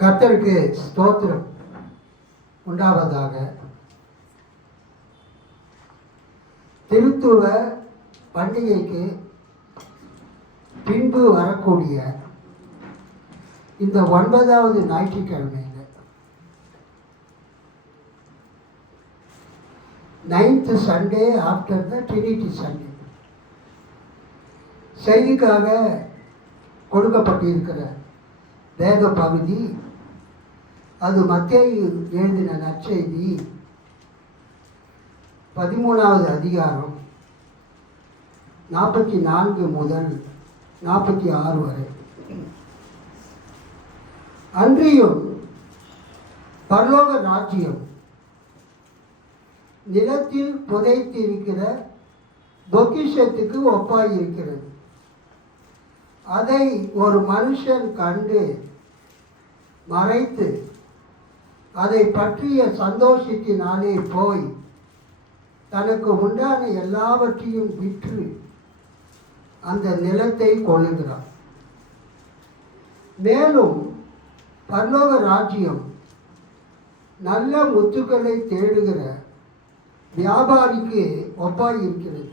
கர்த்தருக்கு ஸ்தோத்திரம் உண்டாவதாக. திருத்துவ பண்டிகைக்கு பின்பு வரக்கூடிய இந்த 9வது ஞாயிற்றுக்கிழமையில் 9th Sunday after the trinity Sunday செய்திக்காக கொடுக்கப்பட்டிருக்கிற வேத பகுதி அது மத்தேயு எழுதின நற்செய்தி 13வது அதிகாரம் 44 முதல் 46 வரை. அன்றியும் பரலோக ராஜ்யம் நிலத்தில் புதைத்திருக்கிற பொக்கிஷத்துக்கு ஒப்பாயிருக்கிறது. அதை ஒரு மனுஷன் கண்டு மறைத்து அதை பற்றிய சந்தோஷத்தினாலே போய் தனக்கு உண்டான எல்லாவற்றையும் விற்று அந்த நிலத்தை கொள்ளுகிறார். மேலும் பரலோக ராஜ்யம் நல்ல முத்துக்களை தேடுகிற வியாபாரிக்கு ஒப்பாயிருக்கிறது.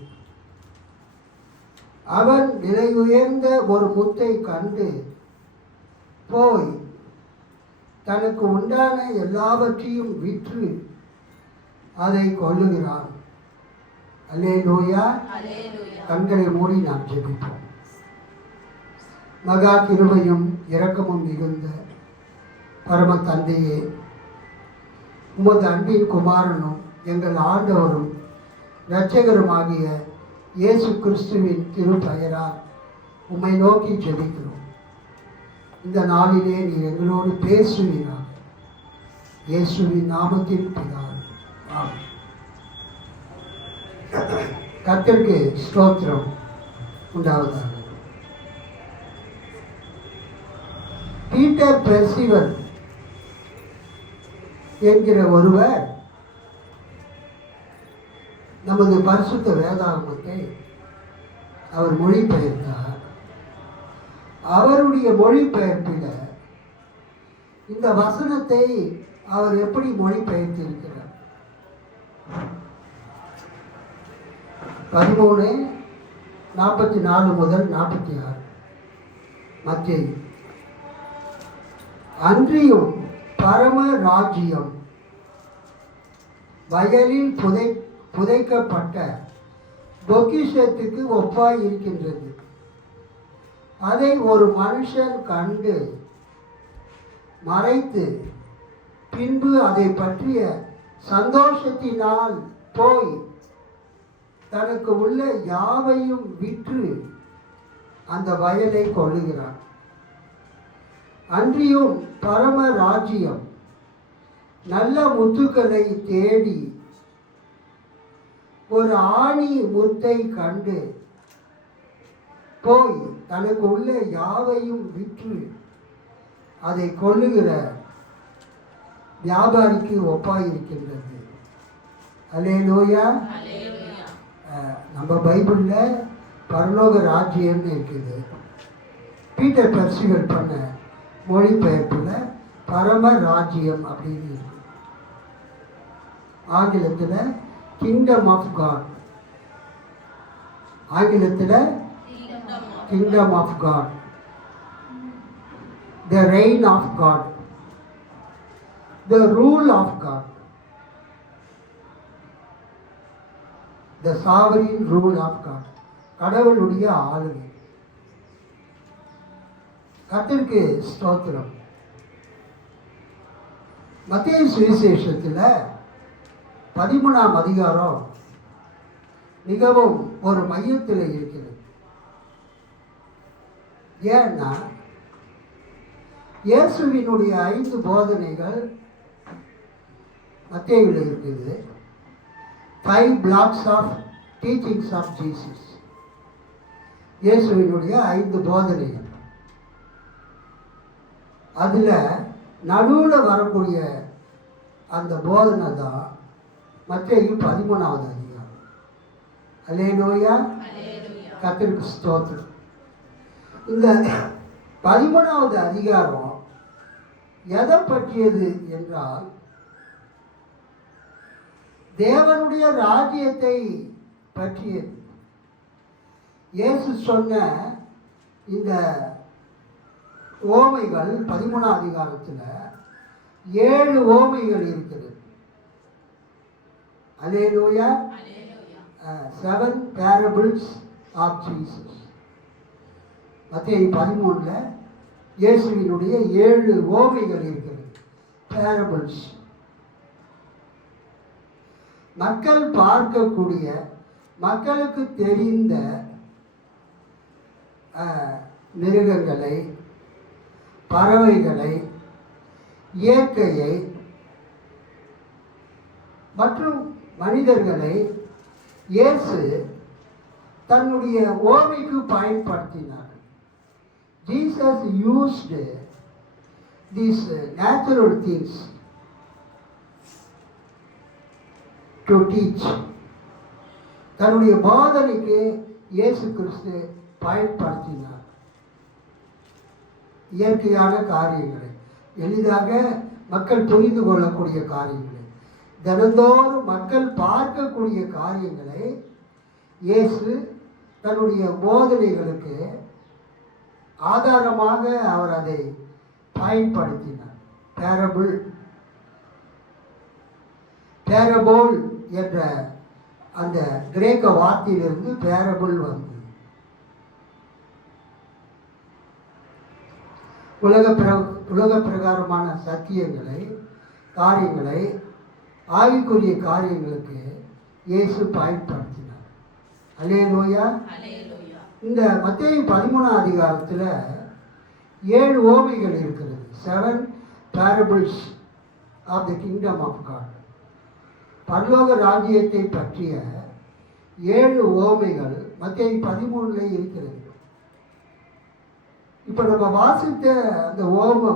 அவன் விலை உயர்ந்த ஒரு முத்தை கண்டு போய் தனக்கு உண்டான எல்லாவற்றையும் விற்று அதை கொள்ளுகிறான். அல்லேலூயா. கண்களை மூடி நாம் ஜெபிப்போம். மகா கிருபையும் இரக்கமும் மிகுந்த பரம தந்தையே, உமது அன்பின் குமாரனும் எங்கள் ஆண்டவரும் இரட்சகருமாகிய இயேசு கிறிஸ்துவின் திருப்பெயரால் உம்மை நோக்கி ஜெபிக்கிறோம். இந்த நாளிலே நீர் எங்களோடு பேசுவீராக. இயேசுவின் நாமத்தில் பிதாவே, ஆமென். கர்த்தருக்கு ஸ்தோத்திரம் உண்டாவதாக. பீட்டர் பெர்சிவல் என்கிற ஒருவர் நமது பரிசுத்த வேதாகமத்தை அவர் மொழிபெயர்த்தார். அவருடைய மொழிபெயர்ப்பில் இந்த வசனத்தை அவர் எப்படி மொழிபெயர்த்திருக்கிறார்? 13:44 முதல் 46 மத்தேயு. அன்றியும் பரம ராஜ்யம் வயலில் புதைக்கப்பட்ட பொக்கிஷத்துக்கு ஒப்பாய் இருக்கின்றது. அதை ஒரு மனுஷன் கண்டு மறைத்து பின்பு அதை பற்றிய சந்தோஷத்தினால் போய் தனக்கு உள்ள யாவையும் விற்று அந்த வயலை கொள்ளுகிறான். அன்றியும் பரம ராஜ்யம் நல்ல முத்துக்களை தேடி ஒரு ஆணி முத்தை கண்டு போய் தனக்கு உள்ள யாவையும் விற்று அதை கொள்ளுகிற வியாபாரிக்கு ஒப்பாயிருக்கின்றது. அல்லேலூயா. நம்ம பைபிளில் பரலோக ராஜ்யம்னு இருக்குது. பீட்டர் பெர்சிவல் பண்ண மொழிபெயர்ப்பில் பரம ராஜ்யம் அப்படின்னு இருக்கு. ஆங்கிலத்தில் கிங்டம் ஆஃப் காட், ஆங்கிலத்தில் kingdom of God, the reign of God, the rule of God, the sovereign rule of God, கடவுளுடைய ஆளுகை. கர்த்தருக்கு ஸ்தோத்திரம். மத்தேயு சுவிசேஷத்தில் 13ஆம் அதிகாரம் மிகவும் ஒரு மையத்தில் இருக்கிறது. ஏன்னா இயேசுவினுடைய 5 போதனைகள் மத்தேயுவில் இருக்குது. 5 blocks of teachings of Jesus. இயேசுவினுடைய 5 போதனைகள். அதில் நடுவில் வரக்கூடிய அந்த போதனை தான் மத்தேயு 13வது அதிகாரம். அல்லேலூயா. கர்த்தருக்கு ஸ்தோத்திரம். இந்த 13வது அதிகாரம் எதை பற்றியது என்றால் தேவனுடைய ராஜ்யத்தை பற்றியது. இயேசு சொன்ன இந்த ஓமைகள் 13ஆம் அதிகாரத்தில் 7 ஓமைகள் இருக்கிறது. அல்லேலூயா. 7 parables of Jesus. மத்தேயு 13 இயேசுவினுடைய 7 ஓமைகள் இருக்கிறது. parables. மக்கள் பார்க்கக்கூடிய, மக்களுக்கு தெரிந்த மிருகங்களை, பறவைகளை, இயற்கையை மற்றும் மனிதர்களை இயேசு தன்னுடைய ஓமைக்கு பயன்படுத்தினார். Jesus used these natural things to teach. தன்னுடைய போதனைக்கு இயேசு கிறிஸ்து பயன்படுத்தினார். இயற்கையான காரியங்களை, எளிதாக மக்கள் புரிந்து கொள்ளக்கூடிய காரியங்களை, தினந்தோறும் மக்கள் பார்க்கக்கூடிய காரியங்களை இயேசு தன்னுடைய போதனைகளுக்கு ஆதாரமாக அவர் அதை பயன்படுத்தினார். பேரபோல் என்ற அந்த கிரேக்க வார்த்தையிலிருந்து பேரபுள் வந்தது. உலக பிரகாரமான சத்தியங்களை, காரியங்களை, ஆவிக்குரிய காரியங்களுக்கு இயேசு பயன்படுத்தினார். அல்லேலூயா. இந்த மத்தேயு 13ஆம் அதிகாரத்தில் 7 ஓமைகள் இருக்கிறது. 7 parables of the kingdom of God. பரலோக ராஜ்யத்தை பற்றிய 7 ஓமைகள் மத்தேயு 13 இருக்கிறது. இப்போ நம்ம வாசித்த அந்த ஓமை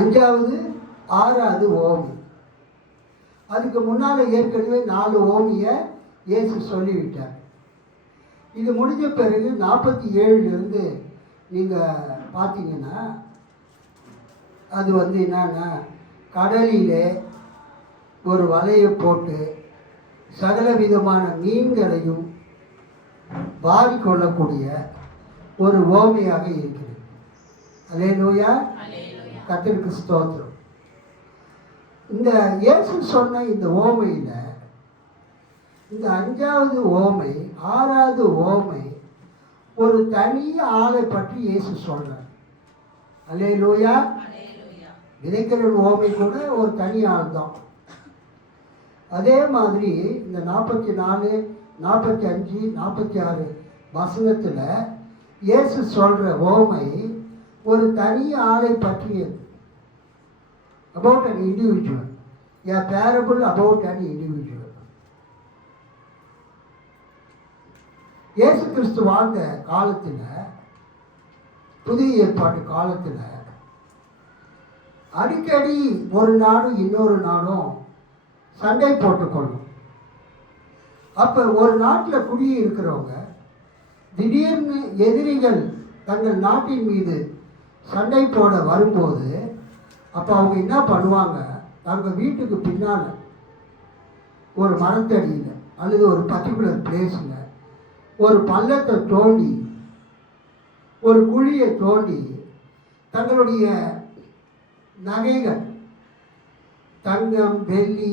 5வது 6வது ஓமை. அதுக்கு முன்னால் ஏற்கனவே 4 ஓமையை இயேசு சொல்லிவிட்டார். இது முடிஞ்ச பிறகு 47லிருந்து நீங்கள் பார்த்தீங்கன்னா அது என்னன்னா, கடலிலே ஒரு வலையை போட்டு சகல விதமான மீன்களையும் வாரிக்கொள்ளக்கூடிய ஒரு ஓமையாக இருக்கிறது. அல்லேலூயா. கர்த்தருக்கு ஸ்தோத்திரம். இந்த இயேசு சொன்ன இந்த ஓமையில் இந்த 5வது ஓமை, 6வது ஓமை ஒரு தனி ஆளை பற்றி இயேசு சொல்றார். அல்லேலூயா. விதைக்கிற ஓமை கூட ஒரு தனி ஆள் தான். அதே மாதிரி இந்த 44, 45, 46 வசனத்தில் இயேசு சொல்ற ஓமை ஒரு தனி ஆளை பற்றியது. about an individual, a parable about an individual. இயேசு கிறிஸ்து வாழ்ந்த காலத்தில், புதிய ஏற்பாட்டு காலத்தில் அடிக்கடி ஒரு நாடும் இன்னொரு நாடும் சண்டை போட்டுக்கொள்ளும். அப்போ ஒரு நாட்டில் குடியிருக்கிறவங்க திடீர்னு எதிரிகள் தங்கள் நாட்டின் மீது சண்டை போட வரும்போது அப்போ அவங்க என்ன பண்ணுவாங்க, தங்கள் வீட்டுக்கு பின்னால் ஒரு மரத்தடியில் அல்லது ஒரு பர்டிகுலர் பிளேஸில் ஒரு பள்ளத்தை தோண்டி, ஒரு குழியை தோண்டி தங்களுடைய நகைகள், தங்கம், வெள்ளி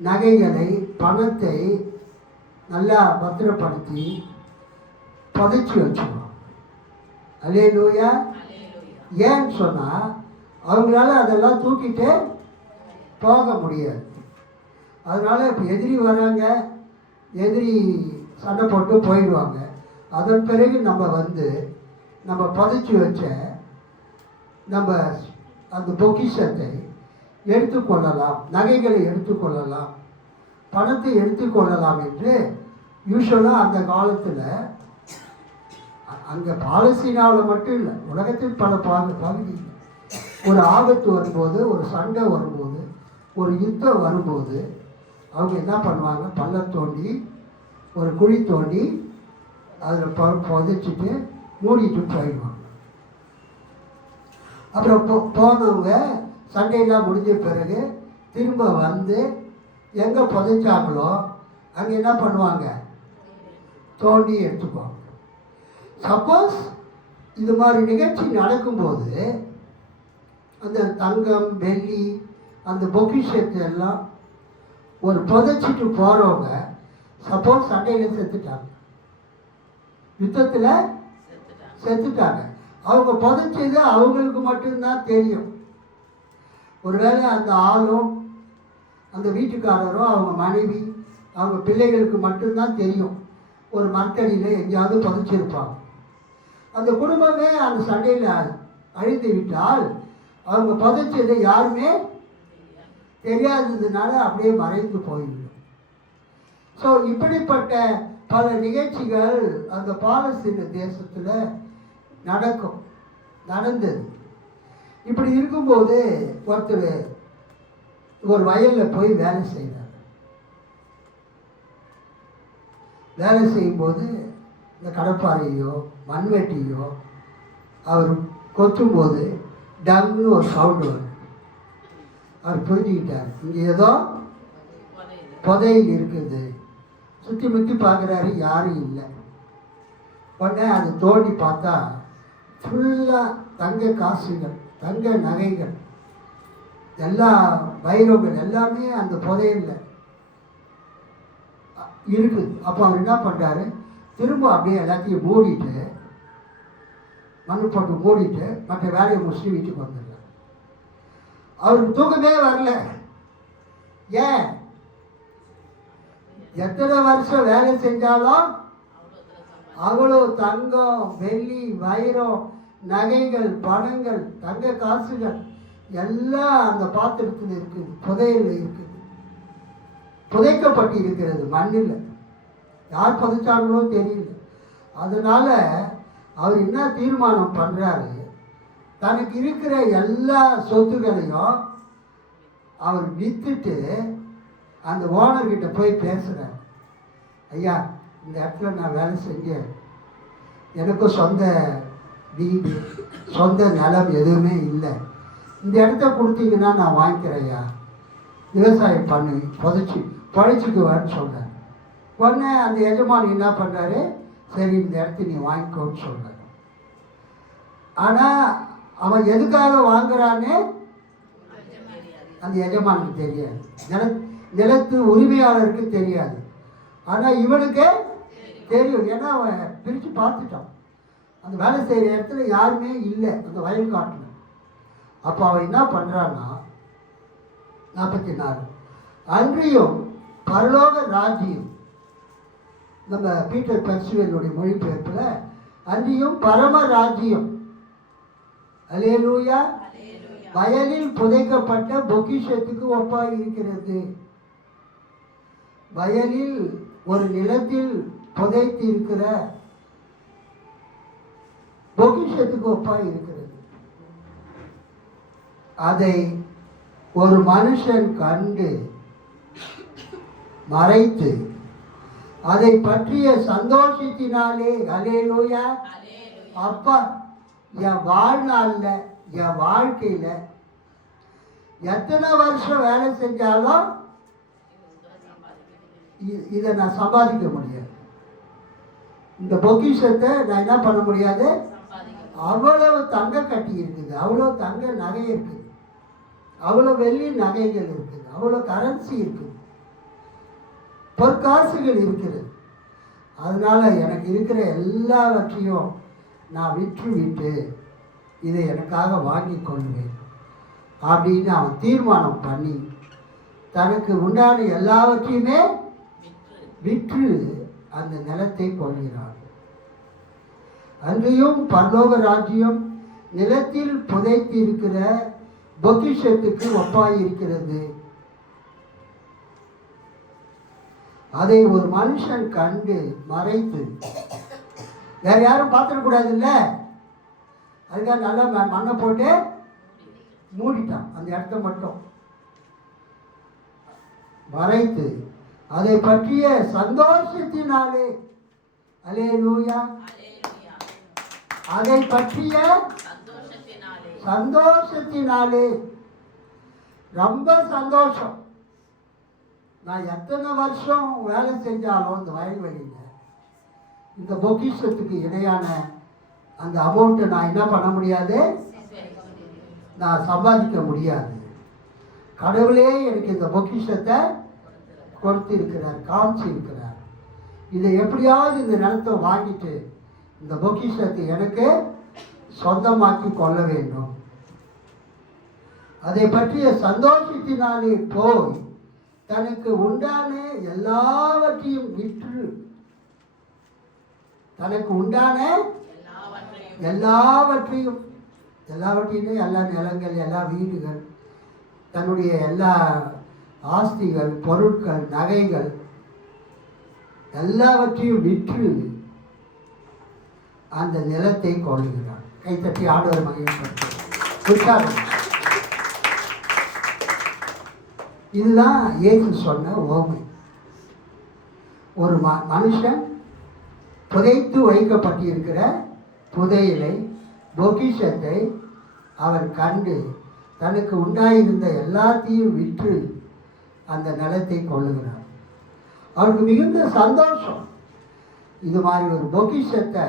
நகைகளை, பணத்தை நல்லா பத்திரப்படுத்தி புதைச்சி வச்சுக்கணும். அல்லேலூயா. ஏன்னு சொன்னால் அவங்களால அதெல்லாம் தூக்கிட்டு போக முடியாது. அதனால் இப்போ எதிரி வராங்க, எதிரி சண்டை போட்டு போயிடுவாங்க. அதன் பிறகு நம்ம புதைச்சி வச்ச நம்ம அந்த பொக்கிஷத்தை எடுத்துக்கொள்ளலாம், நகைகளை எடுத்துக்கொள்ளலாம், பணத்தை எடுத்துக்கொள்ளலாம் என்று யூஸ்வலாக அந்த காலத்தில், அங்கே பாலஸ்தீனாவில் மட்டும் இல்லை, உலகத்தில் பல பகுதியில் ஒரு ஆபத்து வரும்போது, ஒரு சண்டை வரும்போது, ஒரு யுத்தம் வரும்போது அவங்க என்ன பண்ணுவாங்க, பள்ளம் தோண்டி ஒரு குழி தோண்டி அதில் புதைச்சிட்டு மூடிட்டு போயிடுவாங்க. அப்புறம் போனவங்க சண்டையெல்லாம் முடிஞ்ச பிறகு திரும்ப வந்து எங்கே புதைச்சாங்களோ அங்கே என்ன பண்ணுவாங்க, தோண்டி எடுத்துக்குவாங்க. சப்போஸ் இது மாதிரி நிகழ்ச்சி நடக்கும்போது அந்த தங்கம் வெள்ளி அந்த பொக்கிஷத்தை எல்லாம் ஒரு புதைச்சிட்டு போகிறவங்க சப்போஸ் சண்டையில் செத்துட்டாங்க, யுத்தத்தில் செத்துட்டாங்க, அவங்க புதைச்சது அவங்களுக்கு மட்டும்தான் தெரியும். ஒருவேளை அந்த ஆளும் அந்த வீட்டுக்காரரும் அவங்க மனைவி அவங்க பிள்ளைகளுக்கு மட்டும்தான் தெரியும். ஒரு மரத்தடியில் எங்கேயாவது புதைச்சிருப்பாங்க. அந்த குடும்பமே அந்த சண்டையில் அழிந்து விட்டால் அவங்க புதைச்சதை யாருமே தெரியாததுனால அப்படியே மறைந்து போயிடும். ஸோ இப்படிப்பட்ட பல நிகழ்ச்சிகள் அந்த பாலஸ்தீன தேசத்தில் நடந்தது. இப்படி இருக்கும்போது ஒருத்தர் ஒரு வயலில் போய் வேலை செய்கிறார். வேலை செய்யும்போது இந்த கடப்பாறையோ மண்வெட்டியோ அவர் கொத்தும்போது டங்கு ஒரு சவுண்டு வரும். அவர் புரிஞ்சுக்கிட்டார், இங்கே ஏதோ புதையில் இருக்குது. சுற்றி முற்றி பார்க்குறாரு, யாரும் இல்லை. உடனே அது தோண்டி பார்த்தா ஃபுல்லாக தங்க காசுகள், தங்க நகைகள், எல்லா வைரங்கள் எல்லாமே அந்த புதையலில் இருக்குது. அப்போ அவர் என்ன பண்ணுறாரு, திரும்ப அப்படியே எல்லாத்தையும் மூடிட்டு மண்ணு போட்டு மூடிட்டு மற்ற வேலையை முடிச்சுட்டு வீட்டுக்கு வந்துடுறார். அவருக்கு தூக்கமே வரல. ஏன்? எத்தனை வருஷம் வேலை செஞ்சாலும் அவ்வளோ தங்கம் வெள்ளி வைரம் நகைகள் பணங்கள் தங்க காசுகள் எல்லாம் அந்த பாத்திரத்தில் இருக்குது, புதையல் இருக்குது, புதைக்கப்பட்டு இருக்கிறது மண்ணில். யார் புதைச்சாங்களோ தெரியல. அதனால அவர் என்ன தீர்மானம் பண்ணுறாரு, தனக்கு இருக்கிற எல்லா சொத்துக்களையும் அவர் விற்றுட்டு அந்த ஓனர்கிட்ட போய் பேசுகிறார். ஐயா, இந்த இடத்துல நான் வேலை செஞ்சேன், எனக்கும் சொந்த வீடு சொந்த நிலம் எதுவுமே இல்லை, இந்த இடத்த கொடுத்தீங்கன்னா நான் வாங்கிக்கிறேன் ஐயா, விவசாயம் பண்ணி பழிச்சுக்குவேன்னு சொல்கிறார். உடனே அந்த எஜமானி என்ன பண்ணுறாரு, சரி இந்த இடத்த நீ வாங்கிக்கோன்னு சொல்கிறார். ஆனால் அவன் எதுக்காக வாங்குறான்னு அந்த எஜமானுக்கு தெரியாது, நிலத்து உரிமையாளருக்கு தெரியாது. ஆனால் இவனுக்கு தெரியும், ஏன்னா அவன் பிரித்து பார்த்துட்டான். அந்த வேலை செய்கிற இடத்துல யாருமே இல்லை அந்த வயல் காட்டில். அப்போ அவன் என்ன பண்ணுறான்னா 44 அன்றியும் பரலோக ராஜ்யம், நம்ம பீட்டர் பெர்சுவேலுடைய மொழிபெயர்ப்பில் அன்றியும் பரம ராஜ்யம், அல்லேலூயா, வயலில் புதைக்கப்பட்ட பொக்கிஷத்துக்கு ஒப்பாய் இருக்கிறது. வயலில் ஒரு நிலத்தில் புதைத்து இருக்கிற பொக்கிஷத்துக்கு ஒப்பாய் இருக்கிறது. அதை ஒரு மனுஷன் கண்டு மறைத்து அதை பற்றிய சந்தோஷத்தினாலே, அல்லேலூயா, அப்பா என் வாழ்நாளில் என் வாழ்க்கையில் எத்தனை வருஷம் வேலை செஞ்சாலும் இதை நான் சம்பாதிக்க முடியாது, இந்த பொக்கிஷத்தை நான் என்ன பண்ண முடியாது. அவ்வளவு தங்க கட்டி இருக்குது, அவ்வளோ தங்க நகை இருக்குது, அவ்வளோ வெள்ளி நகைகள் இருக்குது, அவ்வளோ கரன்சி இருக்குது, பொற்காசுகள் இருக்கிறது. அதனால எனக்கு இருக்கிற எல்லாவற்றையும் நான் விட்டு இதை எனக்காக வாங்கி கொள்வேன் அப்படின்னு அவன் தீர்மானம் பண்ணி தனக்கு உண்டான எல்லாவற்றையுமே விற்று அந்த நிலத்தை கொள்கிறான். அன்றையும் பரலோக ராஜ்யம் நிலத்தில் புதைத்து இருக்கிற பொக்கிஷத்துக்கு ஒப்பாயிருக்கிறது. அதை ஒரு மனுஷன் கண்டு மறைத்து, வேற யாரும் பார்த்துடக்கூடாது இல்லை, அதுக்காக நல்லா மண்ணை போட்டு மூடிட்டான். அந்த இடத்த மட்டும் மறைத்து அதை பற்றிய சந்தோஷத்தினாலே, அல்லேலூயா. அதை பற்றிய சந்தோஷத்தினாலே ரொம்ப சந்தோஷம். நான் எத்தனை வருஷம் வேலை செஞ்சாலும் இந்த வயல்வெளியில் இந்த பொக்கிஷத்துக்கு இணையான அந்த அமௌண்ட்டை நான் என்ன பண்ண முடியாது, நான் சம்பாதிக்க முடியாது. கடவுளே எனக்கு இந்த பொக்கிஷத்தை கொடுத்திருக்கிறார், காமிச்சிருக்கிறார். இதை எப்படியாவது இந்த நிலத்தை வாங்கிட்டு இந்த பொக்கிஷத்தை எனக்கு சொந்தமாக்கி கொள்ள வேண்டும். அதை பற்றிய சந்தோஷத்தினாலே போய் தனக்கு உண்டான எல்லாவற்றையும் விற்று, தனக்கு உண்டான எல்லாவற்றையும், எல்லா நிலங்கள், எல்லா வீடுகள், தன்னுடைய எல்லா ஆஸ்திகள், பொருட்கள், நகைகள் எல்லாவற்றையும் விற்று அந்த நிலத்தை கொள்ளுகிறார். கைத்தட்டி ஆண்டவர் மகிழ்ச்சி. இதுதான் இயேசு சொன்ன ஓமை. ஒரு மனுஷன் புதைத்து வைக்கப்பட்டிருக்கிற புதையலை, பொக்கிஷத்தை அவன் கண்டு தனக்கு உண்டாயிருந்த எல்லாத்தையும் விற்று அந்த நிலத்தை கொள்ளுகிறார். அவருக்கு மிகுந்த சந்தோஷம். இது மாதிரி ஒரு பொக்கிஷத்தை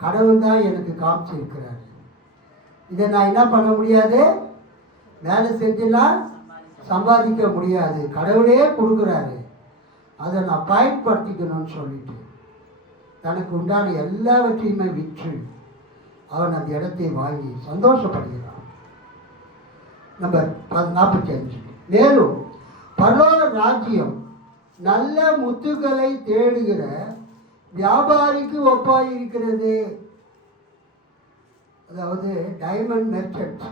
கடவுள் தான் எனக்கு காமிச்சிருக்கிறார். இதை நான் என்ன பண்ண முடியாது, வேலை செஞ்செல்லாம் சம்பாதிக்க முடியாது. கடவுளே கொடுக்குறாரு, அதை நான் பயன்படுத்திக்கணும்னு சொல்லிட்டு தனக்கு உண்டான எல்லாவற்றையுமே விற்று அவன் அந்த இடத்தை வாங்கி சந்தோஷப்படுகிறான். நம்பர் 45. மேலும் பரலோக ராஜ்யம் நல்ல முத்துக்களை தேடுகிற வியாபாரிக்கு ஒப்பாயிருக்கிறது. அதாவது டைமண்ட் மெர்ச்சன்ட்,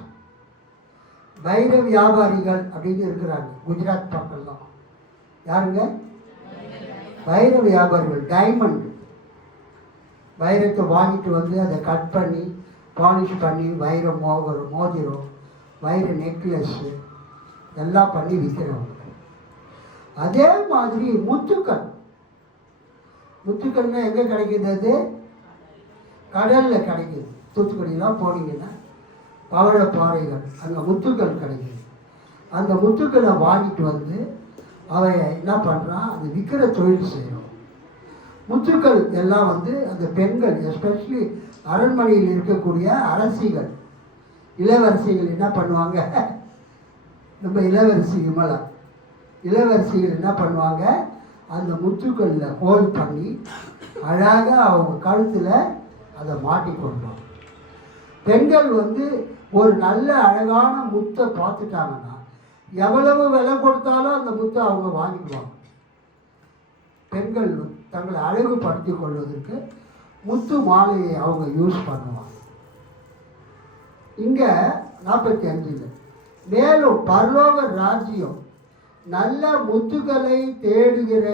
வைர வியாபாரிகள் அப்படின்னு இருக்கிறாங்க குஜராத் பக்கம்லாம். யாருங்க? வைர வியாபாரிகள். டைமண்ட் வைரத்தை வாங்கிட்டு வந்து அதை கட் பண்ணி பாலிஷ் பண்ணி வைர மோதிரம், வைர நெக்லஸ்ஸு எல்லாம் பண்ணி விற்கிறவங்க. அதே மாதிரி முத்துக்கள், முத்துக்கள்னா எங்கே கிடைக்கிது? அது கடலில் கிடைக்கிது. தூத்துக்குடியெலாம் போனீங்கன்னா பவழப்பாறைகள், அங்கே முத்துக்கள் கிடைக்கிது. அந்த முத்துக்களை வாங்கிட்டு வந்து அவன் என்ன பண்ணுறான், அது விற்கிற தொழில் செய்யணும். முத்துக்கள் எல்லாம் வந்து அந்த பெண்கள், எஸ்பெஷலி அரண்மனையில் இருக்கக்கூடிய அரசிகள், இளவரசிகள் என்ன பண்ணுவாங்க, நம்ம இளவரசி விமலா, இளவரசிகள் என்ன பண்ணுவாங்க, அந்த முத்துக்களில் ஹோல் பண்ணி அழகாக அவங்க கழுத்தில் அதை மாட்டிக்கொள்வாங்க. பெண்கள் வந்து ஒரு நல்ல அழகான முத்தை பார்த்துட்டாங்கன்னா எவ்வளவு விலை கொடுத்தாலும் அந்த முத்தை அவங்க வாங்கிக்குவாங்க. பெண்கள் தங்களை அழகுபடுத்திக் கொள்வதற்கு முத்து மாலையை அவங்க யூஸ் பண்ணுவாங்க. இங்கே 45. மேலும் பரலோக ராஜ்யம் நல்ல முத்துக்களை தேடுகிற,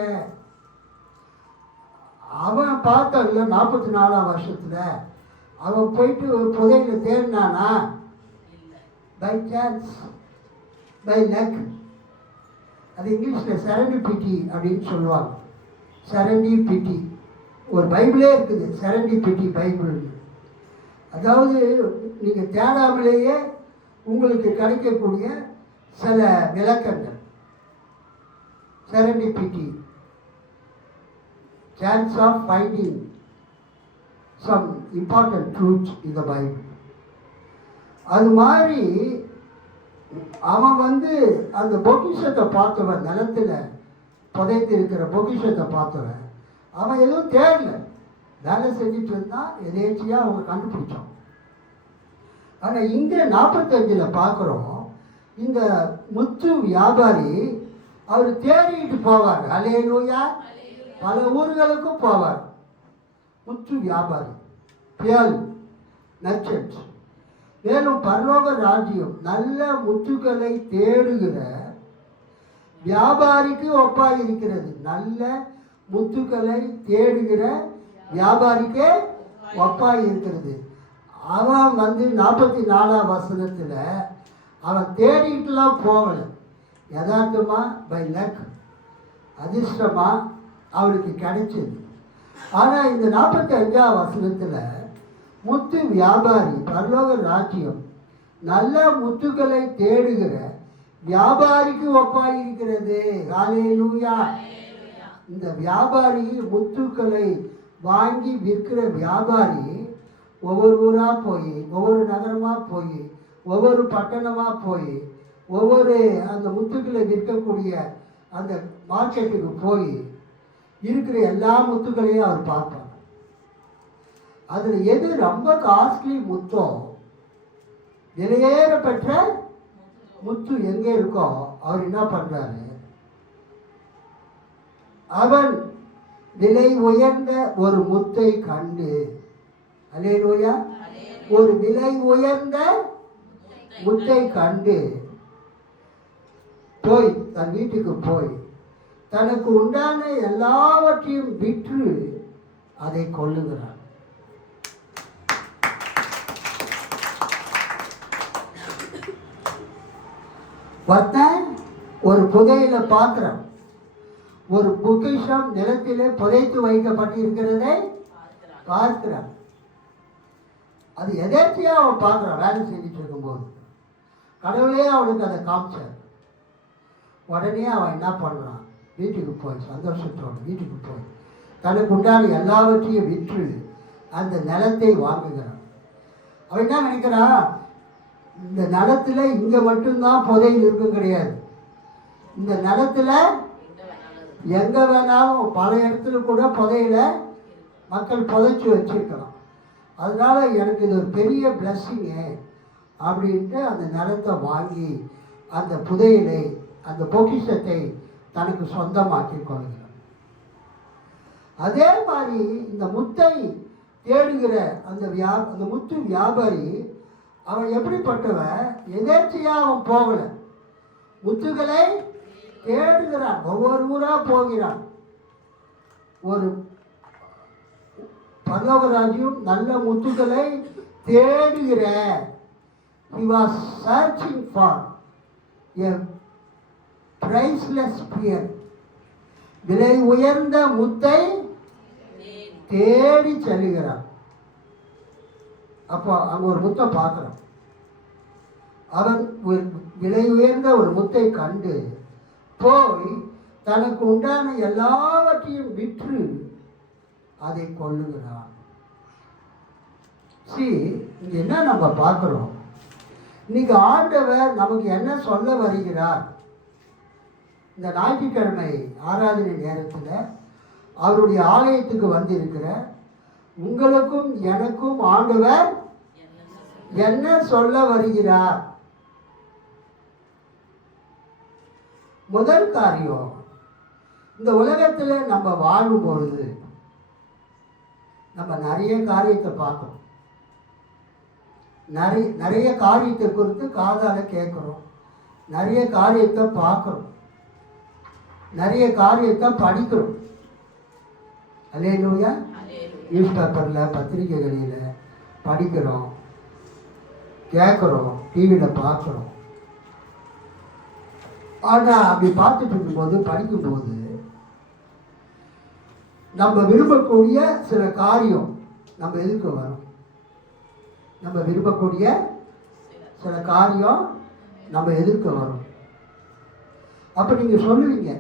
அவன் பார்த்தல 44ஆம் வருஷத்தில் அவன் போயிட்டு ஒரு புதையில தேடினானா? By chance, by luck. அது இங்கிலீஷில் செரண்டிபிட்டி அப்படின்னு சொல்லுவாங்க. செரண்டிபிட்டி ஒரு பைபிளே இருக்குது, செரண்டிபிட்டி பைபிள். அதாவது நீங்கள் தேடாமலேயே உங்களுக்கு கிடைக்கக்கூடிய சில விளக்கங்கள். serendipity, chance of finding some important truths in the Bible. அது மாதிரி அவன் வந்து அந்த பொக்கிஷத்தை பார்த்தவன், நிலத்தில் புதைத்து இருக்கிற பொக்கிஷத்தை பார்த்தவன், அவன் எதுவும் தேடல, வேலை செஞ்சுட்டு இருந்தான். எதேச்சியாக அவங்க கண்டுபிடிச்சான். ஆனால் இங்கே 45 பார்க்குறோம், இந்த முத்து வியாபாரி அவர் தேடிட்டு போவார். அல்லேலூயா. பல ஊர்களுக்கும் போவார். முத்து வியாபாரி, பேல் மெர்ச்சன்ட். மேலும் பரலோக ராஜ்யம் நல்ல முத்துக்களை தேடுகிற வியாபாரிக்கு ஒப்பாக இருக்கிறது. நல்ல முத்துக்களை தேடுகிற வியாபாரிக்கே ஒப்பாக இருக்கிறது. அவன் வந்து 44ஆம் வசனத்தில் அவன் தேடிட்டுலாம் போகலை. யதார்த்தமாக பை லக், அதிர்ஷ்டமாக அவருக்கு கிடைச்சது. ஆனால் இந்த 45ஆம் வசனத்தில் முத்து வியாபாரி பரலோக ராஜ்யம் நல்ல முத்துக்களை தேடுகிற வியாபாரிக்கு ஒப்பாயிருக்கிறது. ஹல்லேலூயா. இந்த வியாபாரி முத்துக்களை வாங்கி விற்கிற வியாபாரி ஒவ்வொரு ஊராக போய் ஒவ்வொரு நகரமாக போய் ஒவ்வொரு பட்டணமாக போய் ஒவ்வொரு அந்த முத்துக்களை விற்கக்கூடிய அந்த மார்க்கெட்டுக்கு போய் இருக்கிற எல்லா முத்துக்களையும் அவர் பார்ப்பார். அதில் எது ரொம்ப காஸ்ட்லி முத்தோ, விலையேற பெற்ற முத்து எங்கே இருக்கோ அவர் என்ன பண்ணுறாரு, அவன் விலை உயர்ந்த ஒரு முத்தை கண்டு, அல்லேலூயா, ஒரு விலை உயர்ந்த முத்தை கண்டு போய் தன் வீட்டுக்கு போய் தனக்கு உண்டான எல்லாவற்றையும் விற்று அதை கொள்ளுகிறான். ஒருத்தன் ஒரு புதையில பாத்திரம், ஒரு பொக்கிஷம் நிலத்திலே புதைத்து வைக்கப்பட்டிருக்கிறதை பார்க்கிறான். அது எதேர்ச்சியா அவன் பார்க்கிறான். வேலை செஞ்சுட்டு இருக்கும்போது கடவுளே அவனுக்கு அதை காமிச்சார். உடனே அவன் என்ன பண்ணுறான், வீட்டுக்கு போய் சந்தோஷத்தோடு வீட்டுக்கு போய் தனக்கு உண்டான எல்லாவற்றையும் விற்று அந்த நிலத்தை வாங்குகிறான். அவன் என்ன நினைக்கிறான், இந்த நிலத்தில் இங்கே மட்டும்தான் புதையில் இருக்கும் கிடையாது. இந்த நிலத்தில் எங்கே வேணாலும் பல இடத்துல கூட புதையில மக்கள் புதைச்சி வச்சிருக்கலாம். அதனால எனக்கு இது ஒரு பெரிய பிளஸ்ஸிங்கு அப்படின்ட்டு அந்த நிலத்தை வாங்கி அந்த புதையிலை அந்த பொக்கிஷத்தை தனக்கு சொந்தமாக்கி கொள்கிறார். அதே மாதிரி இந்த முத்தை தேடுகிற அந்த முத்து வியாபாரி அவன் எப்படிப்பட்டவன், எதேர்ச்சியாக அவன் போகலை, முத்துக்களை தேடுகிறான். ஒவ்வொரு ஊராக போகிறான். ஒரு பரலோகராஜ்யம் நல்ல முத்துக்களை தேடுகிற, he was searching for a priceless pearl, விலை உயர்ந்த முத்தை தேடி செல்லுகிறான். அப்போ அங்கே ஒரு முத்தை பார்க்குறான். அவன் விலை உயர்ந்த ஒரு முத்தை கண்டு போய் தனக்கு உண்டான எல்லாவற்றையும் விற்று அதை கொள்ளுகிறான். இங்க என்ன நம்ம பார்க்கிறோம், இன்னைக்கு ஆண்டவர் நமக்கு என்ன சொல்ல வருகிறார். இந்த ஞாயிற்றுக்கிழமை ஆராதனை நேரத்தில் அவருடைய ஆலயத்துக்கு வந்திருக்கிற உங்களுக்கும் எனக்கும் ஆண்டவர் என்ன சொல்ல வருகிறார். முதல் காரியம், இந்த உலகத்தில் நம்ம வாழும் பொழுது நம்ம நிறைய காரியத்தை பார்க்கணும். நிறைய காரியத்தை குறித்து காதால கேட்குறோம், நிறைய காரியத்தை பார்க்குறோம், நிறைய காரியத்தை படிக்கிறோம். அல்லேலூயா. நியூஸ் பேப்பரில் பத்திரிகைகளில் படிக்கிறோம், கேட்குறோம், டிவியில் பார்க்குறோம். ஆனால் அப்படி பார்த்துட்டு இருக்கும்போது படிக்கும்போது நம்ம விரும்பக்கூடிய சில காரியம் நம்ம எதுக்கு வரும், நம்ம விரும்பக்கூடிய சில காரியம் நம்ம எதிர்க்க வரும். அப்போ நீங்கள் சொல்லுவீங்க,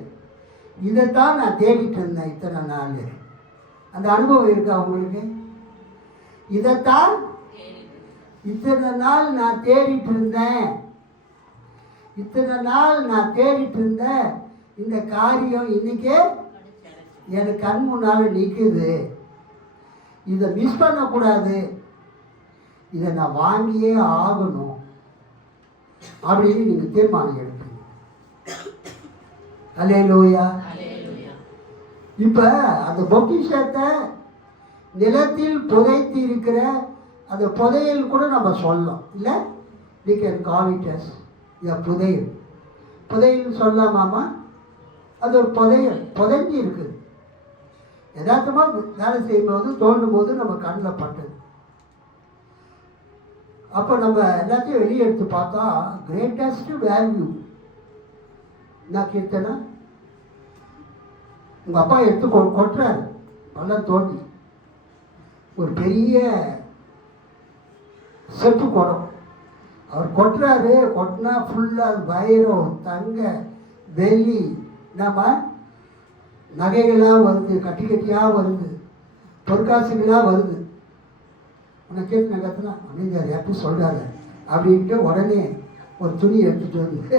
இதைத்தான் நான் தேடிட்டு இருந்தேன் இத்தனை நாள். அந்த அனுபவம் இருக்கா உங்களுக்கு? இதைத்தான் இத்தனை நாள் நான் தேடிட்டு இருந்தேன், இத்தனை நாள் நான் தேடிட்டு இருந்தேன், இந்த காரியம் இன்னைக்கே எனக்கு கண் முன்னால் நிற்குது, இதை மிஸ் பண்ணக்கூடாது, இதை நான் வாங்கியே ஆகணும் அப்படின்னு நீங்கள் தீர்மானம் எடுப்பீங்க. அல்லேலூயா. இப்போ அந்த பொக்கிஷத்தை நிலத்தில் புதைத்து இருக்கிற அந்த புதையல் கூட நம்ம சொல்லலாம், இல்லை? we can call it as a புதையல். புதையல் சொல்லலாமாமா? அது ஒரு புதையல், புதைஞ்சி இருக்குது. யதார்த்தமாக வேலை செய்யும்போது தோண்டும் போது நம்ம கண்ணில் பட்டது. அப்போ நம்ம எல்லாத்தையும் வெளியே எடுத்து பார்த்தா கிரேட்டஸ்ட் வேல்யூ என்ன கீர்த்தனை, உங்கள் அப்பா எடுத்து கொட்டுறாரு பள்ளம் தோண்டி ஒரு பெரிய செப்பு குடம் அவர் கொட்டுறாரு. கொட்டினா ஃபுல்லாக வைரம், தங்க, வெள்ளி, நம்ம நகைகளாக வருது, கட்டி கட்டியாக வருது, பொற்காசுகளாக வருது. உன்னை கேட்டு நான் கற்றுனா அமைஞ்சார் யாருக்கும் சொல்கிறாரு அப்படின்ட்டு உடனே ஒரு துணி எடுத்துகிட்டு வந்து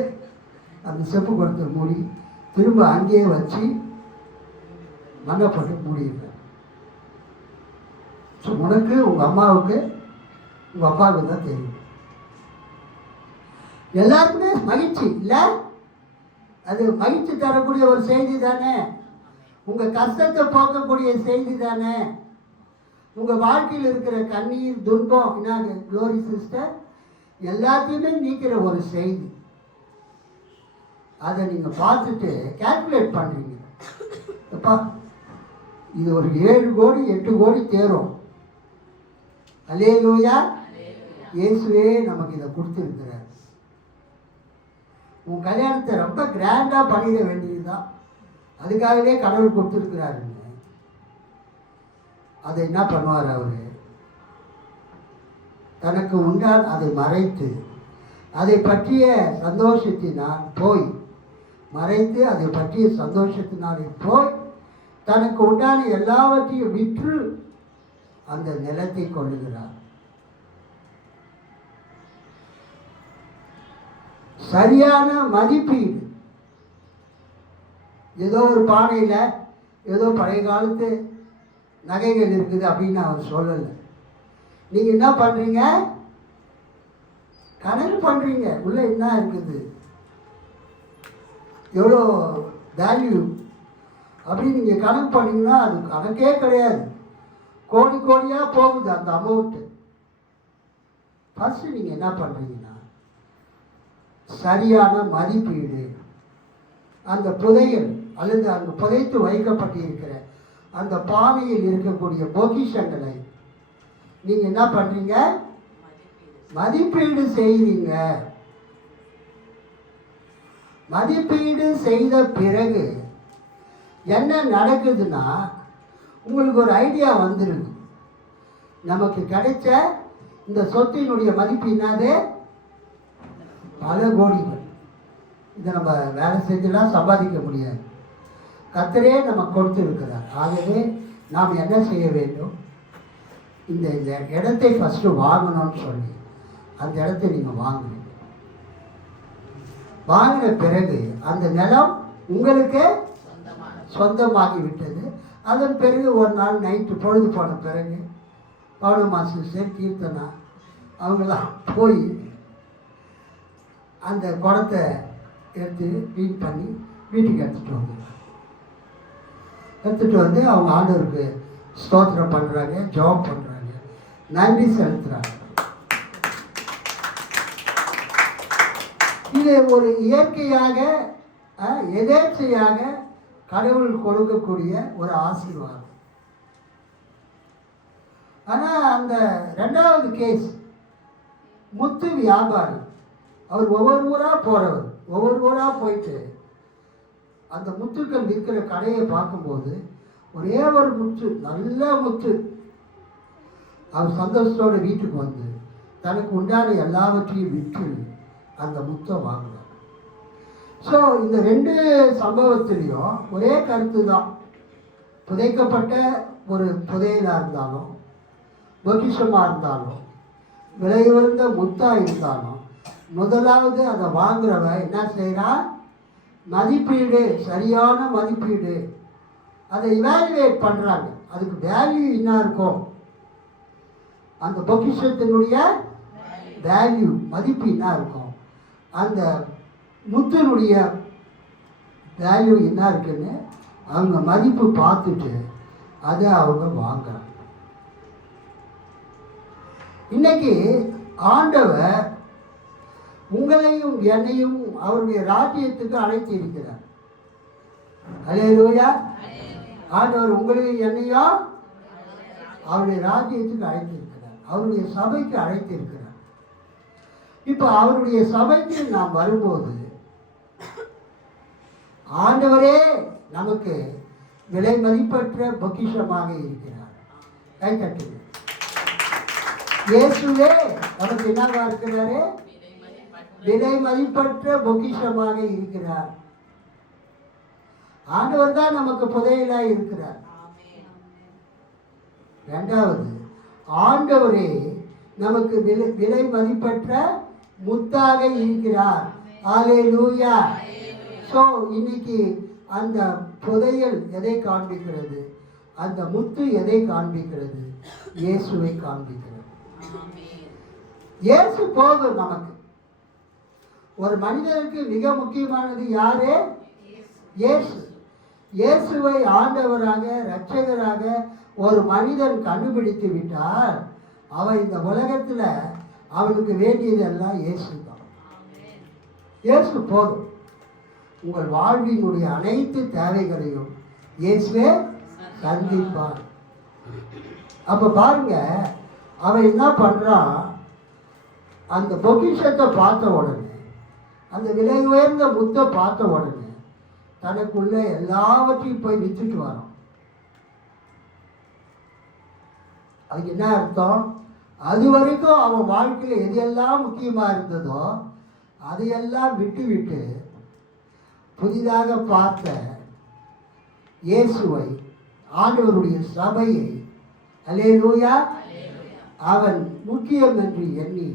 அந்த செப்பு குடத்தை மூடி திரும்ப அங்கேயே வச்சு மண்ணை போட்டு மூடிடுறேன். ஸோ உனக்கு உங்கள் அம்மாவுக்கு உங்கள் அப்பாவுக்கு தான் தெரியும். எல்லாருக்குமே மகிழ்ச்சி இல்லை? அது மகிழ்ச்சி தரக்கூடிய ஒரு செய்தி தானே. உங்கள் கஷ்டத்தை போக்கக்கூடிய செய்தி தானே. உங்கள் வாழ்க்கையில் இருக்கிற கண்ணீர், துன்பம், என்ன க்ளோரி சிஸ்டர், எல்லாத்தையுமே நீக்கிற ஒரு செய்தி. அதை நீங்கள் பார்த்துட்டு கால்குலேட் பண்ணுறீங்க. அப்பா இது ஒரு 7 கோடி 8 கோடி தேரும். அல்லேலூயா. இயேசுவே நமக்கு இதை கொடுத்துருக்கிறார். உன் கல்யாணத்தை ரொம்ப கிராண்டாக பண்ணிட வேண்டியதுதான். அதுக்காகவே கடவுள் கொடுத்துருக்கிறாருங்க. அதை என்ன பண்ணுவார் அவர்? தனக்கு உண்டான அதை மறைத்து, அதை பற்றிய சந்தோஷத்தினால் போய் மறைத்து, அதை பற்றிய சந்தோஷத்தினாலே போய் தனக்கு உண்டான எல்லாவற்றையும் விற்று அந்த நிலத்தை கொள்ளுகிறார். சரியான மதிப்பீடு. ஏதோ ஒரு பானையில் ஏதோ பழைய காலத்து நகைகள் இருக்குது அப்படின்னு அவர் சொல்லலை. நீங்கள் என்ன பண்ணுறீங்க? கணக்கு பண்ணுறீங்க. உள்ள என்ன இருக்குது, எவ்வளோ வேல்யூ அப்படின்னு நீங்கள் கணக்கு பண்ணிங்கன்னா அது கணக்கே கிடையாது. கோடி கோடியாக போகுது அந்த அமௌண்ட்டு. ஃபஸ்ட்டு நீங்கள் என்ன பண்ணுறீங்கன்னா சரியான மதிப்பீடு. அந்த புதையல் அல்லது அங்கு புதைத்து வைக்கப்பட்டிருக்கிற அந்த பானையில் இருக்கக்கூடிய பொக்கிஷங்களை நீங்கள் என்ன பண்ணுறீங்க? மதிப்பீடு செய்கிறீங்க. மதிப்பீடு செய்த பிறகு என்ன நடக்குதுன்னா உங்களுக்கு ஒரு ஐடியா வந்துருக்கு. நமக்கு கிடைச்ச இந்த சொத்தினுடைய மதிப்பு என்னது? பல கோடிகள். இதை நம்ம வேலை செஞ்சுலாம் சம்பாதிக்க முடியாது. கர்த்தரே நமக்கு கொடுத்துருக்கிறார். ஆகவே நாம் என்ன செய்ய வேண்டும்? இந்த இடத்தை ஃபஸ்ட்டு வாங்கணும்னு சொல்லி அந்த இடத்தை நீங்கள் வாங்குறீங்க. வாங்கின பிறகு அந்த நிலம் உங்களுக்கு சொந்தமாகி விட்டது. அதன் பிறகு ஒரு நாள் நைட்டு பொழுது போன பிறகு பௌர்ணமா சிஸ்டர், கீர்த்தனா அவங்களாம் போய் அந்த குடத்தை எடுத்து க்ளீன் பண்ணி வீட்டுக்கு எடுத்துகிட்டு வந்து அவங்க ஆண்டவருக்கு ஸ்தோத்திரம் பண்ணுறாங்க, ஜெபம் பண்ணுறாங்க, நன்றி செலுத்துகிறாங்க. இது ஒரு இயற்கையாக எதேச்சையாக கடவுள் கொடுக்கக்கூடிய ஒரு ஆசீர்வாதம். ஆனால் அந்த 2வது கேஸ் முத்து வியாபாரி, அவர் ஒவ்வொரு ஊராக போகிறவர். ஒவ்வொரு ஊராக போயிட்டு அந்த முத்துக்கள் விற்கிற கடையை பார்க்கும்போது ஒரே ஒரு முத்து, நல்ல முத்து, அவர் சந்தோஷத்தோடு வீட்டுக்கு வந்து தனக்கு உண்டான எல்லாவற்றையும் விற்று அந்த முத்தை வாங்கினார். ஸோ இந்த 2 சம்பவத்திலையும் ஒரே கருத்து தான். புதைக்கப்பட்ட ஒரு புதையலாக இருந்தாலும், பொக்கிஷமாக இருந்தாலும், விலை உயர்ந்த முத்தாக இருந்தாலும், முதலாவது அதை வாங்குறவன் என்ன செய்கிறான்? மதிப்பீடு, சரியான மதிப்பீடு. அதை இவாலுவேட் பண்ணுறாங்க. அதுக்கு வேல்யூ என்ன இருக்கும்? அந்த பொக்கிஷத்தினுடைய வேல்யூ, மதிப்பு என்ன இருக்கும்? அந்த முத்தினுடைய வேல்யூ என்ன இருக்குன்னு அவங்க மதிப்பு பார்த்துட்டு அதை அவங்க வாங்குறாங்க. இன்னைக்கு ஆண்டவர் உங்களையும் என்னையும் அவருடைய ராஜ்யத்துக்கு அழைத்து இருக்கிறார். அல்லேலூயா. ஆண்டவர் உங்களையும் என்னையும் அவருடைய ராஜ்யத்துக்கு அழைத்து இருக்கிறார். அவருடைய சபைக்கு அழைத்து இருக்கிறார். இப்போ அவருடைய சபைக்கு நாம் வரும்போது ஆண்டவரே நமக்கு விலை மதிப்பற்ற பொக்கிஷமாக இருக்கிறார். கை தட்டுங்க. இயேசுவே நமக்கு என்னவா இருக்கிறாரு? விலை மதிப்பற்ற பொக்கிஷமாக இருக்கிறார். ஆண்டவர் தான் நமக்கு புதையலா இருக்கிறார். இரண்டாவது, ஆண்டவரே நமக்கு விலை மதிப்பற்ற முத்தாக இருக்கிறார். அல்லேலூயா. சோ இன்னைக்கு அந்த புதையல் எதை காண்பிக்கிறது? அந்த முத்து எதை காண்பிக்கிறது? இயேசுவை காண்பிக்கிறது. இயேசு போதும் நமக்கு. ஒரு மனிதனுக்கு மிக முக்கியமானது யாரு? இயேசு. இயேசுவை ஆண்டவராக இரட்சகராக ஒரு மனிதன் கண்டுபிடித்து விட்டால் அவன் இந்த உலகத்துல அவனுக்கு வேண்டியதெல்லாம் இயேசு தான். இயேசு போதும். உங்கள் வாழ்வினுடைய அனைத்து தேவைகளையும் இயேசுவே சந்திப்பார். அப்ப பாருங்க, அவன் என்ன பண்றான்? அந்த பொக்கிஷத்தை பார்த்த உடனே, அந்த விலை உயர்ந்த முத்தை பார்த்த உடனே தனக்குள்ள எல்லாவற்றையும் போய் வித்துட்டு வரான். அதுக்கு என்ன அர்த்தம்? அது வரைக்கும் அவன் வாழ்க்கையில் எதெல்லாம் முக்கியமா இருந்ததோ அதையெல்லாம் விட்டு விட்டு புதிதாக பார்த்த இயேசுவை, ஆண்டவருடைய சபையை, அல்லேலூயா, அவன் முக்கியம் என்று எண்ணி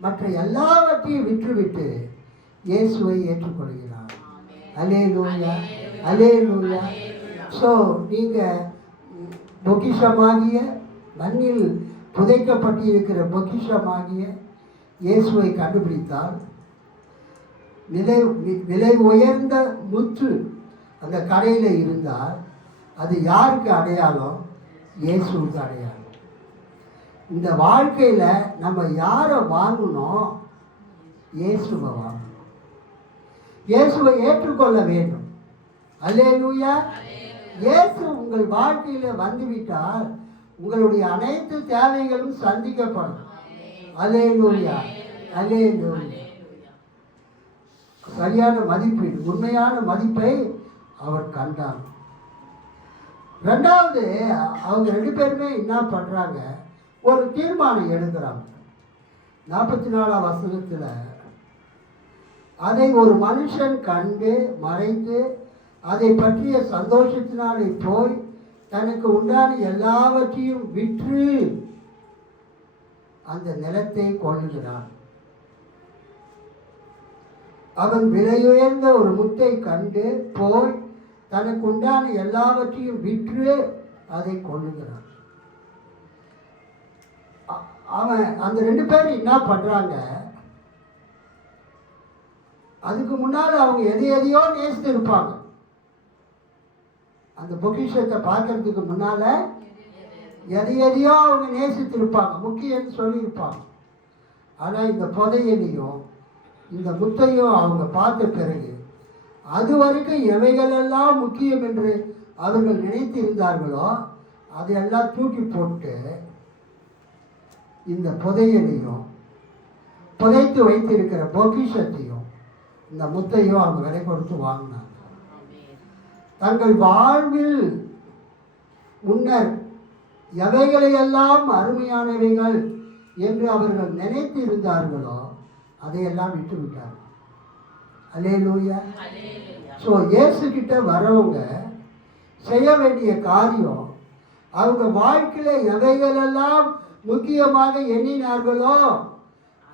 மற்ற எல்லாவற்றையும் விட்டுவிட்டு இயேசுவை ஏற்றுக்கொள்கிறார். அல்லேலூயா, அல்லேலூயா. ஸோ நீங்கள் பொக்கிஷமாகிய, மண்ணில் புதைக்கப்பட்டிருக்கிற பொக்கிஷமாகிய இயேசுவை கண்டுபிடித்தால், விலை உயர்ந்த முத்து அந்த கடையில் இருந்தால் அது யாருக்கு அடையாளம்? இயேசுவுக்கு அடையாளம். இந்த வாழ்க்கையில் நம்ம யாரை வாங்கணும்? இயேசுவை வாங்கணும். இயேசுவை ஏற்றுக்கொள்ள வேண்டும். அல்லேலூயா. இயேசு உங்கள் வாழ்க்கையில் வந்துவிட்டால் உங்களுடைய அனைத்து தேவைகளும் சந்திக்கப்படும். அல்லேலூயா, அல்லேலூயா. சரியான மதிப்பீடு, உண்மையான மதிப்பை அவர் கண்டார். ரெண்டாவது, அவங்க ரெண்டு பேருமே என்ன பண்றாங்க? ஒரு தீர்மானம் எடுக்கிறாங்க. 44ஆம் வசனத்துல, அதை ஒரு மனுஷன் கண்டு மறைத்து அதை பற்றிய சந்தோஷத்தினாலே போய் தனக்கு உண்டான எல்லாவற்றையும் விற்று அந்த நிலத்தை கொள்ளுகிறான். அவன் விலையுயர்ந்த ஒரு முத்தை கண்டு போய் தனக்கு உண்டான எல்லாவற்றையும் விற்று அதை கொள்ளுகிறான். அவன் அந்த ரெண்டு பேரும் என்ன பண்றாங்க? அதுக்கு முன்னால அவங்க எதையோ நேசித்து இருப்பாங்க. அந்த பொக்கிஷத்தை பார்க்கறதுக்கு முன்னால எதையோ அவங்க நேசித்து இருப்பாங்க, முக்கியம்னு சொல்லியிருப்பாங்க. ஆனால் இந்த புதையலையும் இந்த முத்தையும் அவங்க பார்த்த பிறகு அது வரைக்கும் எவைகளெல்லாம் முக்கியம் என்று அவர்கள் நினைத்து இருந்தார்களோ அதையெல்லாம் தூக்கி போட்டு இந்த புதையலையும் புதைத்து வைத்திருக்கிற பொக்கிஷத்தையும் இந்த முத்தையும் அவங்க விலை கொடுத்து வாங்கினாங்க. தங்கள் வாழ்வில் முன்னர் எவைகளையெல்லாம் அருமையானவைகள் என்று அவர்கள் நினைத்து இருந்தார்களோ அதையெல்லாம் விட்டு விட்டார்கள். அல்லேலூயா. ஸோ இயேசு கிட்ட வரவங்க செய்ய வேண்டிய காரியம், அவங்க வாழ்க்கையில் எவைகளெல்லாம் முக்கியமாக எண்ணினார்களோ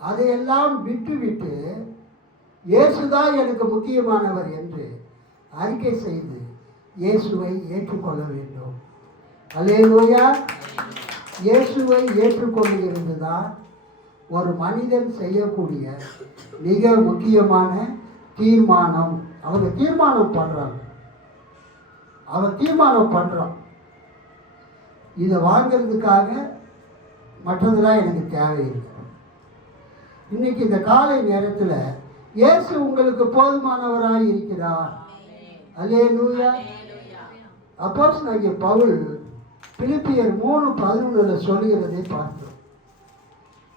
அதையெல்லாம் விட்டுவிட்டு இயேசுதான் எனக்கு முக்கியமானவர் என்று அறிக்கை செய்து இயேசுவை ஏற்றுக்கொள்ள வேண்டும். அல்லேலூயா. இயேசுவை ஏற்றுக்கொள்கிறது தான் ஒரு மனிதன் செய்யக்கூடிய மிக முக்கியமான தீர்மானம். அவங்க தீர்மானம் பண்றாங்க. அவன் தீர்மானம் பண்றான், இதை வாங்கிறதுக்காக மற்றதெல்லாம் எனக்கு தேவையில்லை. இன்னைக்கு இந்த காலை நேரத்தில் இயேசு உங்களுக்கு போதுமானவராக இருக்கிறார். அல்லேலூயா. அப்போஸ்தலனாகிய பவுல் பிலிப்பியர் 3:11 சொல்லுகிறதை பார்த்தோம்.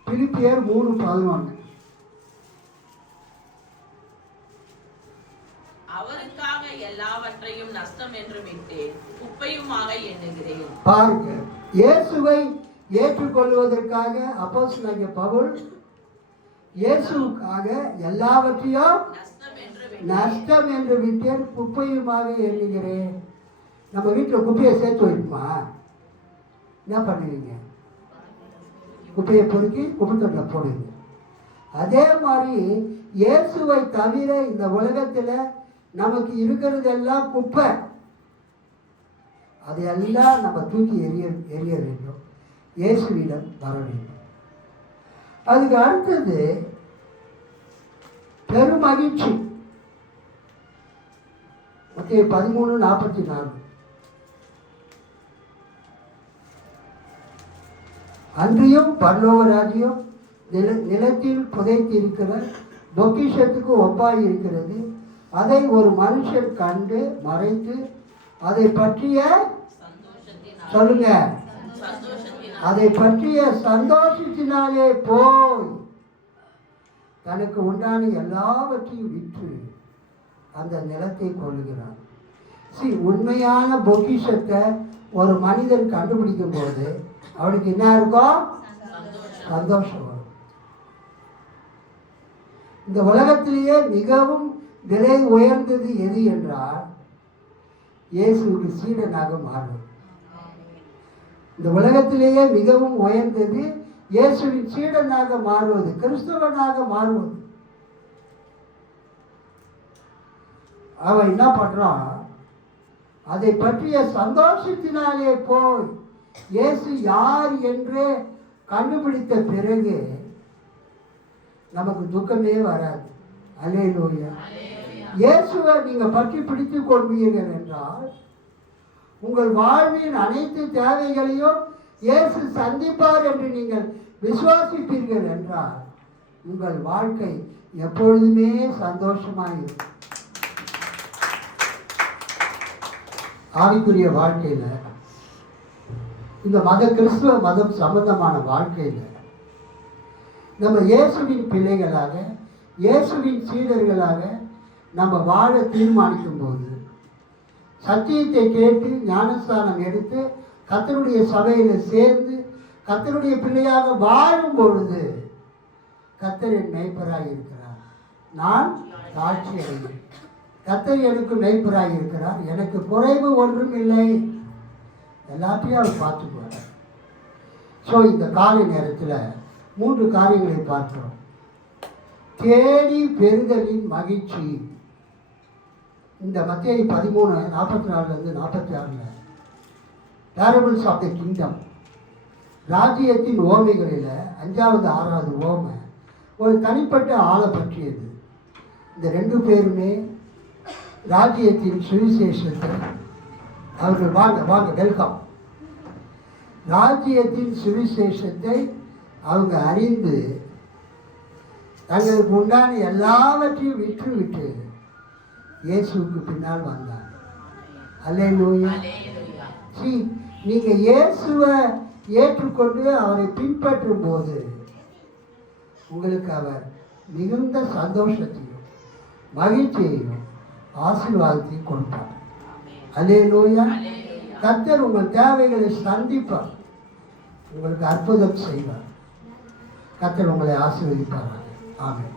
பிலிப்பியர் 3:11. அவருக்காக எல்லாவற்றையும் நஷ்டம் என்று விட்டேன், குப்பையுமாக எண்ணுகிறேன். பாருங்க, இயேசுவை ஏற்றுக்கொள்வதற்காக அப்போஸ்தலனாகிய பவுல் இயேசுவுக்காக எல்லாவற்றையும் நஷ்டம் என்று விட்டேன், குப்பையுமாக எண்ணுகிறேன். நம்ம வீட்டில் குப்பையை சேர்த்து வைப்போமா? என்ன பண்ணுவீங்க? குப்பையை பொறுக்கி குப்பைத்தொட்டில் போடுவீங்க. அதே மாதிரி இயேசுவை தவிர இந்த உலகத்தில் நமக்கு இருக்கிறதெல்லாம் குப்பை. அதையெல்லாம் நம்ம தூக்கி எரிய வேண்டும், இயேசுவிடம் வர வேண்டும். அதுக்கு அடுத்தது பெருமகிழ்ச்சி. மத்தேயு 13:44. அன்றியும் பரலோக ராஜ்யம் நிலத்தில் புதைத்திருக்கிற பொக்கிஷத்துக்கு ஒப்பாய் இருக்கிறது. அதை ஒரு மனுஷன் கண்டு மறைத்து அதை பற்றிய சொல்லுங்க, அதை பற்றிய சந்தோஷத்தினாலே போய் தனக்கு உண்டான எல்லாவற்றையும் விற்று அந்த நிலத்தை கொள்ளுகிறான். உண்மையான பொக்கிஷத்தை ஒரு மனிதன் கண்டுபிடிக்கும் போது அவனுக்கு என்ன இருக்கும்? சந்தோஷம் வரும். இந்த உலகத்திலேயே மிகவும் விலை உயர்ந்தது எது என்றால் இயேசுவுக்கு சீடனாக மாறுவது. இந்த உலகத்திலேயே மிகவும் உயர்ந்தது இயேசுவின் சீடனாக மாறுவது, கிறிஸ்தவனாக மாறுவது. அவன் என்ன பண்றான்? அதை பற்றிய சந்தோஷத்தினாலே போய் இயேசு யார் என்று கண்டுபிடித்த பிறகு நமக்கு துக்கமே வராது. அல்லேலூயா. இயேசுவை நீங்க பற்றி பிடித்துக் கொள்வீர்கள் என்றால் உங்கள் வாழ்வின் அனைத்து தேவைகளையும் இயேசு சந்திப்பார் என்று நீங்கள் விசுவாசிப்பீர்கள் என்றால் உங்கள் வாழ்க்கை எப்பொழுதுமே சந்தோஷமாயிருக்கும். ஆவிக்குரிய வாழ்க்கையில, இந்த கிறிஸ்துவ மதம் சம்பந்தமான வாழ்க்கையில நம்ம இயேசுவின் பிள்ளைகளாக, இயேசுவின் சீடர்களாக நம்ம வாழ தீர்மானிக்கும் போது, சத்தியத்தை கேட்டு ஞானஸ்தானம் எடுத்து கர்த்தருடைய சபையில் சேர்ந்து கர்த்தருடைய பிள்ளையாக வாழும் பொழுது கர்த்தர் என் மேய்ப்பராக இருக்கிறார், நான் தாட்சி அடைகிறேன். கர்த்தர் எனக்கு மேய்ப்பராக இருக்கிறார், எனக்கு குறைவு ஒன்றும் இல்லை, எல்லாத்தையும் அவர் பார்த்துக்குவார். ஸோ இந்த காலை நேரத்தில் 3 காரியங்களை பார்க்கிறோம். தேடி பெறுதலின் மகிழ்ச்சி. இந்த மத்தேயு 13:44 46 பேரபிள்ஸ் ஆஃப் த கிங்டம், ராஜ்யத்தின் ஓமைகளில் 5வது 6வது ஓமை ஒரு தனிப்பட்ட ஆளை பற்றியது. இந்த 2 பேருமே ராஜ்யத்தின் சுவிசேஷத்தை அவர்கள் வாங்க வெல்கம். ராஜ்யத்தின் சுவிசேஷத்தை அவங்க அறிந்து தங்களுக்கு உண்டான எல்லாவற்றையும் விட்டு இயேசுவுக்கு பின்னால் வந்தார். அல்லேலூயா. நீங்க இயேசுவை ஏற்றுக்கொண்டு அவரை பின்பற்றும் போது உங்களுக்கு அவர் மிகுந்த சந்தோஷத்தையும் மகிழ்ச்சியையும் ஆசீர்வாதத்தையும் கொடுப்பார். அல்லேலூயா. கர்த்தர் உங்கள் தேவைகளை சந்திப்பார், உங்களுக்கு அற்புதம் செய்வார். கர்த்தர் உங்களை ஆசீர்வதிப்பார். ஆமென்.